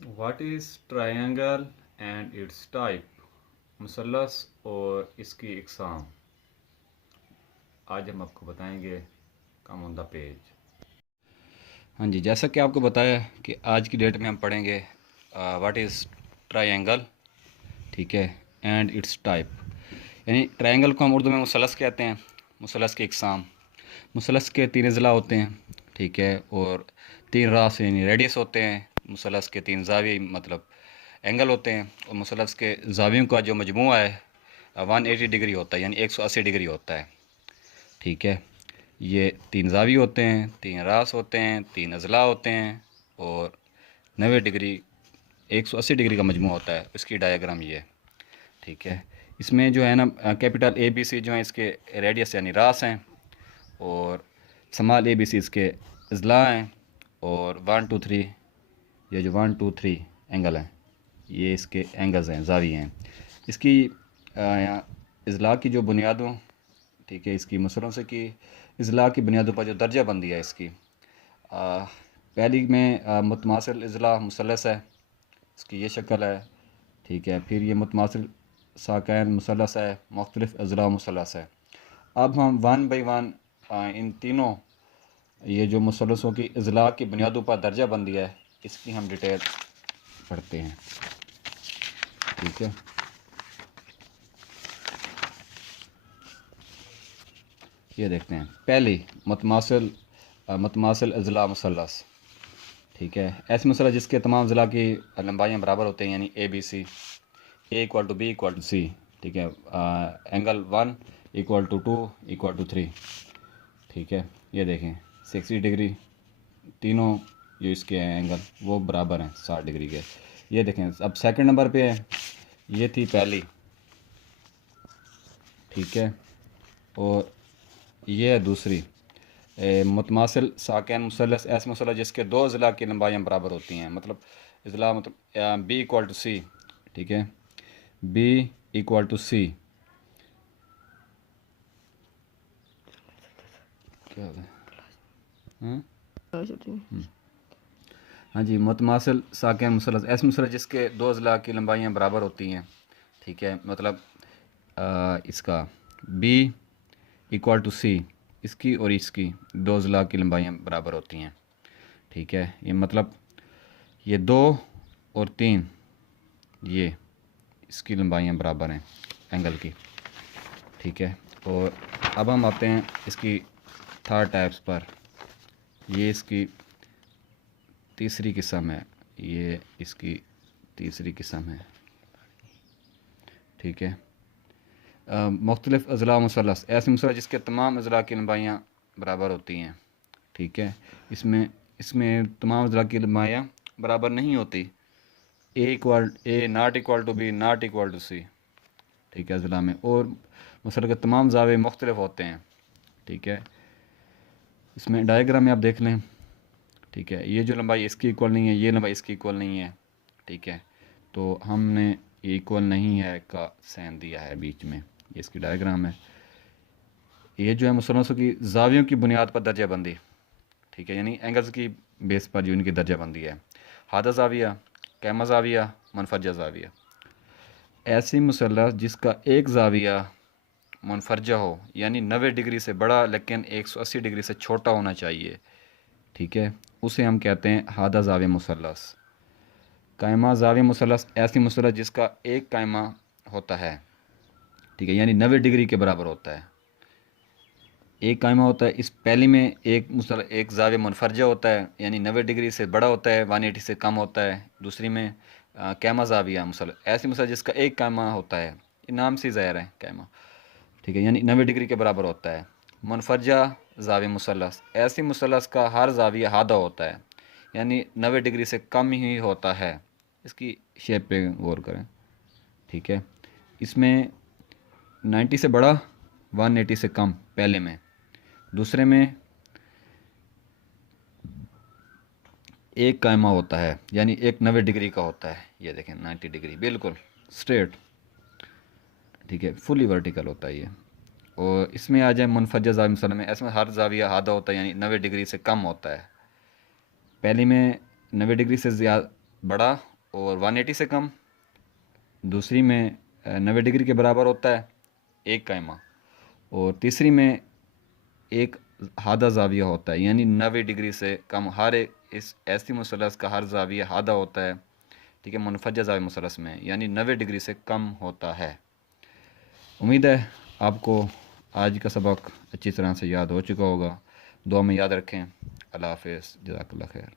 What is triangle and its type? मुसल्लस और इसकी इकसाम। आज हम आपको बताएंगे कम ऑन द पेज। हाँ जी, जैसा कि आपको बताया कि आज की डेट में हम पढ़ेंगे व्हाट इज़ ट्रायंगल, ठीक है, एंड इट्स टाइप। यानी ट्रायंगल को हम उर्दू में मुसल्लस कहते हैं, मुसल्लस की इकसाम। मुसल्लस के तीन अज़ला होते हैं, ठीक है, और तीन रास यानी रेडियस होते हैं। मुसल्लस के तीन जाविये मतलब एंगल होते हैं, और मुसल्लस के जावियों का जो मजमूआ है 180 डिग्री होता है, यानी 180 डिग्री होता है, ठीक है। ये तीन जाविये होते हैं, तीन रास होते हैं, तीन अज़ला होते हैं, और 90 डिग्री 180 डिग्री का मजमू होता है। इसकी डायग्राम ये है, ठीक है। इसमें जो है ना कैपिटल ए बी सी जो है इसके रेडियस यानी रास हैं, और स्मॉल ए बी सी इसके अज़ला हैं, और 1 2 3 ये जो 1 2 3 एंगल हैं ये इसके एंगल्स हैं, जाविये हैं। इसकी अज़ला की जो बुनियादों, ठीक है, इसकी मुसलों से की अज़ला की बुनियादों पर जो दर्जा बंदी है इसकी, पहली में मुतमासिल अज़ला मुसल्लस है, इसकी ये शक्ल है, ठीक है। फिर ये मुतमासिल साकैन मुसल्लस है, मुख्तलिफ अज़ला मुसल्लस है। अब हम वन बाई वन इन तीनों ये जो मुसल्लसों की अज़ला की बुनियादों पर दर्जा बंदी है इसकी हम डिटेल पढ़ते हैं, ठीक है। ये देखते हैं पहली मुतमासिल अज़ला मुसल्लस, ठीक है। ऐसे मुसल्लस जिसके तमाम अज़ला की लंबाइयाँ बराबर होते हैं, यानी A B C, A equal to B equal to C, ठीक है। Angle 1 equal to 2 equal to 3, ठीक है। ये देखें 60 डिग्री तीनों जो इसके हैं एंगल वो बराबर हैं 60 डिग्री के। ये देखें अब सेकंड नंबर पे है, ये थी पहली, ठीक है, और ये है दूसरी। मुतमासिल साकैन मुसल्लस ऐसे मुसल्लस जिसके दो अज़ला की लंबाइयाँ बराबर होती हैं, मतलब अज़ला मतलब बी इक्वल टू सी, ठीक है, बी इक्वल टू सी, क्या होगा, हाँ हाँ जी, मुतमासिल साकैन मुसल्लस ऐसे मुसल्लस जिसके दो अज़ला की लंबाइयाँ बराबर होती हैं, ठीक है, मतलब इसका बी इक्वल टू सी, इसकी और इसकी दो अज़ला की लंबाइयाँ बराबर होती हैं, ठीक है। ये मतलब ये 2 और 3 ये इसकी लंबाइयाँ बराबर हैं एंगल की, ठीक है। और अब हम आते हैं इसकी थर्ड टाइप्स पर। ये इसकी तीसरी किस्म है, ये इसकी तीसरी किस्म है, ठीक है। मुख्तलिफ अज़ला मुसल्लस ऐसे मुसल्लस जिसके तमाम अज़ला की लंबाइयाँ बराबर होती हैं, ठीक है। इसमें इसमें तमाम अज़ला की लंबाइयाँ बराबर नहीं होती, A not equal to B not equal to C, ठीक है, अज़ला में। और मुसल्लस के तमाम ज़ावे मुख्तलिफ होते हैं, ठीक है। इसमें डायग्राम में आप देख लें, ठीक है, ये जो लंबाई इसकी इक्वल नहीं है, ये लंबाई इसकी इक्वल नहीं है, ठीक है। तो हमने इक्वल नहीं है का साइन दिया है बीच में, ये इसकी डायग्राम है। ये जो है मुसल्लसों की जावियों की बुनियाद पर दर्जा बंदी, ठीक है, यानी एंगल्स की बेस पर जो इनकी दर्जा बंदी है। हादा जाविया, कैमा जाविया, मनफरजा जाविया। ऐसी मुसल्लस जिसका एक जाविया मुनफरजा हो, यानी 90 डिग्री से बड़ा लेकिन 180 डिग्री से छोटा होना चाहिए, ठीक है, उसे हम कहते हैं हादा जाविया मुसल्लस। कायमा जाविया मुसल्लस ऐसी मुसल्लस जिसका एक कायमा होता है, ठीक है, यानी 90 डिग्री के बराबर होता है। एक कायमा होता है, इस पहली में एक जाविया मुनफरजा होता है, यानी 90 डिग्री से बड़ा होता है, 180 से कम होता है। दूसरी में कैमा जाविया मुसल्लस ऐसी मुसल्लस जिसका एक कायमा होता है, ये नाम से ज़ाहिर है कैमा, ठीक है, यानी 90 डिग्री के बराबर होता है। मुनफरजा जाविया मुसल्लस ऐसी मुसल्लस का हर जाविया हादा होता है, यानी 90 डिग्री से कम ही होता है। इसकी शेप पे गौर करें, ठीक है। इसमें 90 से बड़ा, 180 से कम पहले में। दूसरे में एक कायमा होता है, यानी एक 90 डिग्री का होता है। ये देखें 90 डिग्री बिल्कुल स्ट्रेट, ठीक है, फुली वर्टिकल होता है ये। और इसमें आ जाए मुनफरजा जाविया मुसल्लस में, इसमें हर जाविया हादा होता है, यानी 90 डिग्री से कम होता है। पहली में 90 डिग्री से ज़्यादा बड़ा और 180 से कम। दूसरी में 90 डिग्री के बराबर होता है एक कायमा। और तीसरी में एक हादा ज़ाविया होता है, यानी 90 डिग्री से कम। हर एक इस ऐसी मुसलस का हर ज़ाविया हादा होता है, ठीक है, मुनफज्जा ज़ाविया मुसलस में, यानी 90 डिग्री से कम होता है। उम्मीद है आपको आज का सबक अच्छी तरह से याद हो चुका होगा। दुआ में याद रखें। अल्लाह हाफ़िज़, जज़ाकल्लाह खैर।